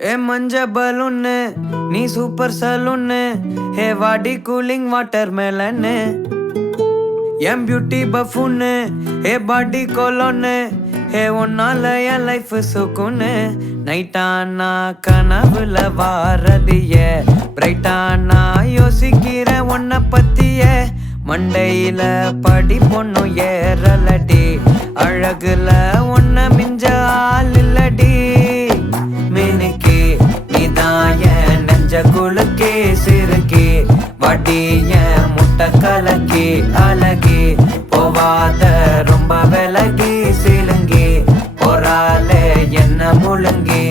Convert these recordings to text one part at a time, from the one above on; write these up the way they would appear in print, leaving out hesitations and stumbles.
ஏ மஞ்ச பலூன்னு நீ சூப்பர் சலூன்னு ஹே வாடி கூலிங் வாட்டர் மேலன்னு என் பியூட்டி பஃபூன்னு ஹே பாடி கோலோன்னு ஹே ஒன்னால என் லைஃப் சுக்குன்னு நைட்டானா கனவுல வாரதிய பிரைட்டானா யோசிக்கிற உன்னை பத்திய மண்டையில படி பொண்ணும் ஏறலடி அழகுல ஒன்ன மிஞ்ச ஆள் இல்லடி மினுக்கே நீதான் என் நெஞ்ச குலுக்கே சிறுக்கே வடி என் முட்டை கலக்கி அழகி போவாத ரொம்ப விலகி சிலுங்கி போறாலே என்ன முழுங்கி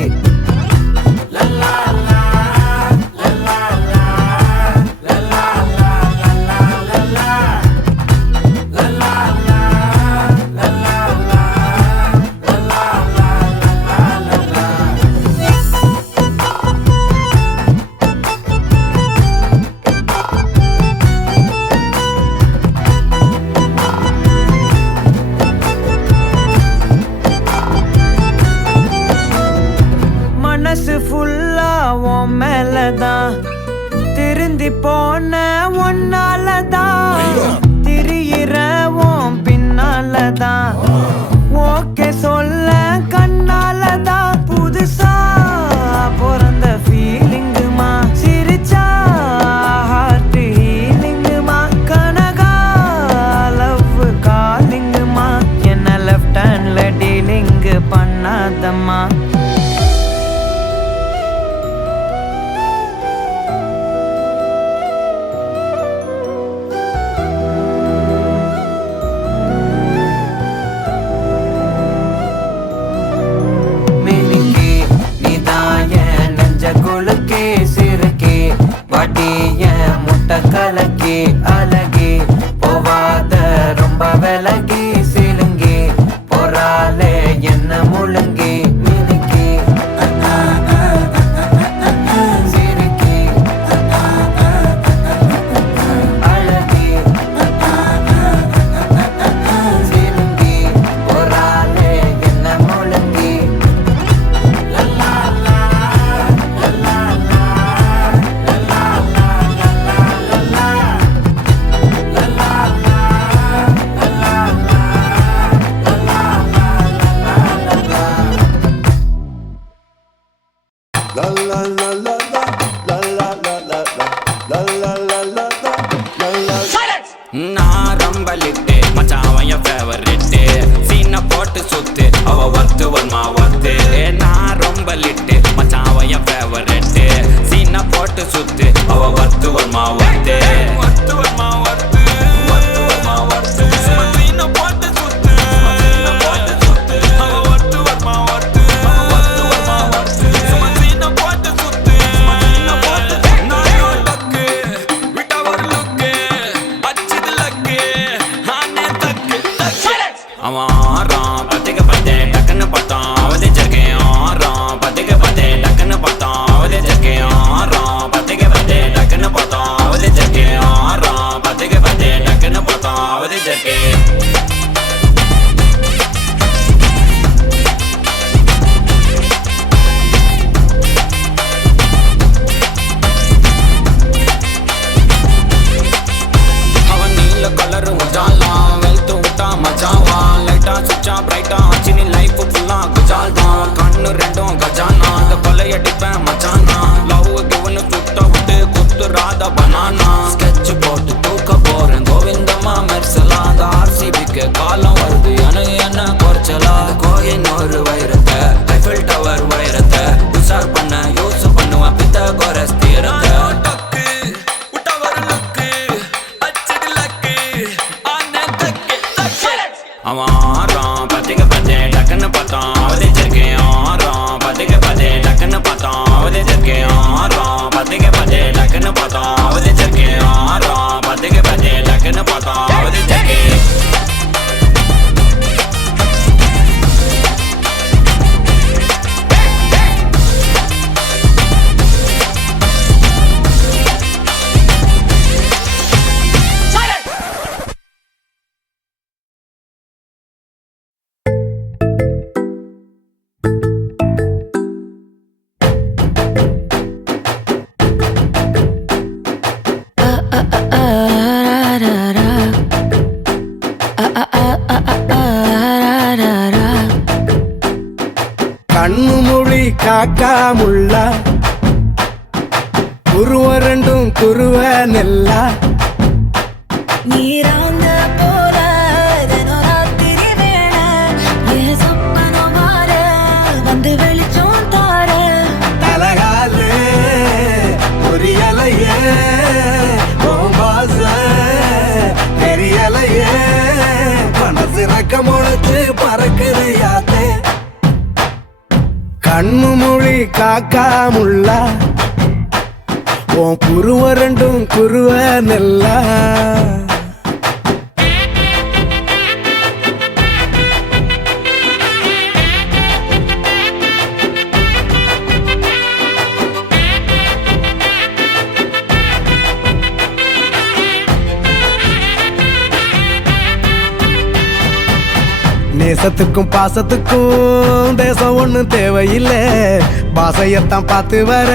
மனசு ஃபுல்லா உன் மேலதான் திருந்தி போன ஒன்னாலதான் திரியிற உன் பின்னாலதான் ஓகே சொல்ல கண்ணாலதான் புதுசா பிறந்த ஃபீலிங்குமா சிரிச்சா ஹார்ட் ஹீலிங்குமா கனகா லவ் காலிங்குமா என்ன லெஃப்ட் ஹேண்ட்ல டீலிங் பண்ணாதம்மா கலக்கி அழகி போவாத ரொம்ப விலகி சிலுங்கி போறாலே என்ன முழுங்கி மினுக்கி சிரிக்கி அழகி சிலுங்கி போறாலே என்ன முழுங்கி நான் ரொம்ப லிட்டு மச்சான் என் ஃபேவரிட்டு சீனை போட்டு சுத்து அவ ஒத்து வருமா ஒத்து நான் ரொம்ப லிட்டு மச்சான் என் ஃபேவரிட்டு சீனை போட்டு சுத்து அவ ஒத்து வருமா ஒத்து ஒத்து வருமா ஒத்து ஒத்து வருமா ஒத்து சீனை போட்டு சுத்து போட்டு சுத்து அவ ஒத்து வருமா ஒத்து ஒத்து வருமா ஒத்து சீனை போட்டு சுத்து போட்டு நான் டக்கு விட்டா ஒரு லுக்கு அவன் ஆறான் பத்துக்கு பத்து டக்குன்னு பார்த்தான் அவதே ஜர்க்கேன் ஆறான் பத்துக்கு பத்து டக்குன்னு பார்த்தான் அவதே ஜர்க்கேன் ஆறான் பத்துக்கு பத்து டக்குன்னு பார்த்தான் அவதே ஜர்க்கேன் ஆறான் பத்துக்கு பத்து டக்குன்னு பார்த்தான் அவதே ஜர்க்கேன் அவன் நீல கலரு உஜாலாம் வெல்த்து விட்டா மஜாவா லைட்டா சுச்சா பிரைட்டா ஆச்சினி லைஃப் ஃபுல்லா குஜால் தான் கண்ணு ரெண்டும் கஜானா அந்த கொலையடிப்பேன் மச்சானா லவ் கிவனு சுட்ட விட்டு குத்துறாத பனானா ஸ்கெட்ச் போட்டு தூக்க போறேன் கோவிந்தம்மா மெர்சலா அந்த ஆர்சிபிக்கு காலம் வருது எனக்கு என்ன குறைச்சலா கோயின் ஒரு வைரத்தை ஐஃபில் டவர் வைரத்தை உஷார் பண்ண யூஸ் பண்ணுவேன் பித்த கோரஸ் தீரத்தை அவன் ஆறான் பத்துக்கு பத்து டக்குன்னு பார்த்தான் அவதே ஜர்க்கேன் ஆறான் பத்துக்கு கண்ணு மொழி காக்கா முள்ளா குருவ ரெண்டும் குருவ நெல்லா நீராந்த போல தினம் ராத்திரி வேளை என் சொப்பனம் மாற வந்து வெளிச்சம் தார தலகாலே புரியலையே ஓம்பாச தெரியலையே மனசு ரக்க முளைச்சு பறக்குது யாத்தே கண்ணு மொழி காக்கா முள்ளா உன் குருவ ரெண்டும் குருவ நெல்லா நேசத்துக்கும் பாசத்துக்கும் தேசம் ஒண்ணும் தேவையில்லை பாசையத்தான் பார்த்து வர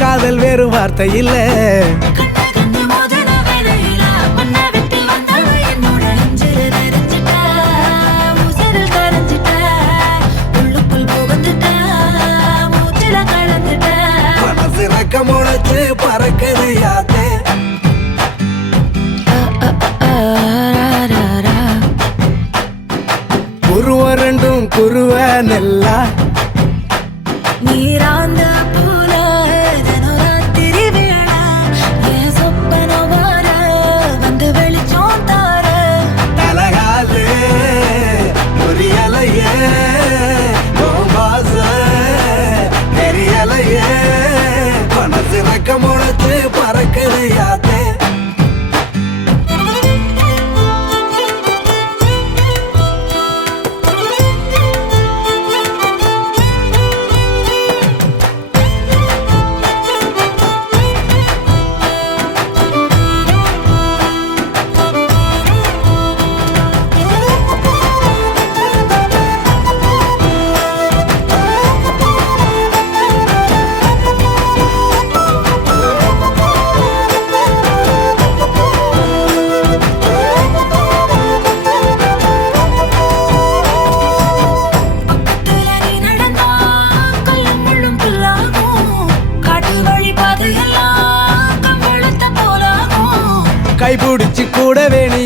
காதல் வேறு வார்த்தை இல்லை கண்ணு மோதின வேளையில மண்ணை விட்டு வந்தவ என்னோட நெஞ்சில நிறைஞ்சிட்ட உசிரில் கரைஞ்சிட்ட உள்ளுக்குள் புகுந்துட்ட மூச்சில கலந்துட்ட மனசு ரக்க முளைச்சு பறக்குது யாத்தே குருவ ரெண்டும் குருவ நெல்லா நீராந்த போல தினம் ராத்திரி வேளை என் சொப்பனம் மாற வந்து வெளிச்சம் தார தலகாலே புரியலையே ஓம்பாச தெரியலையே மனசு ரக்க முளைச்சு பறக்குது யாத்தே பக்கத்துல நீ நடந்தா கல்லும் முள்ளும் புல்லாகும் காட்டு வழி பாதையெல்லாம் கம்பளத்த போலாகும் கைப்பிடிச்சு கூடவே நீ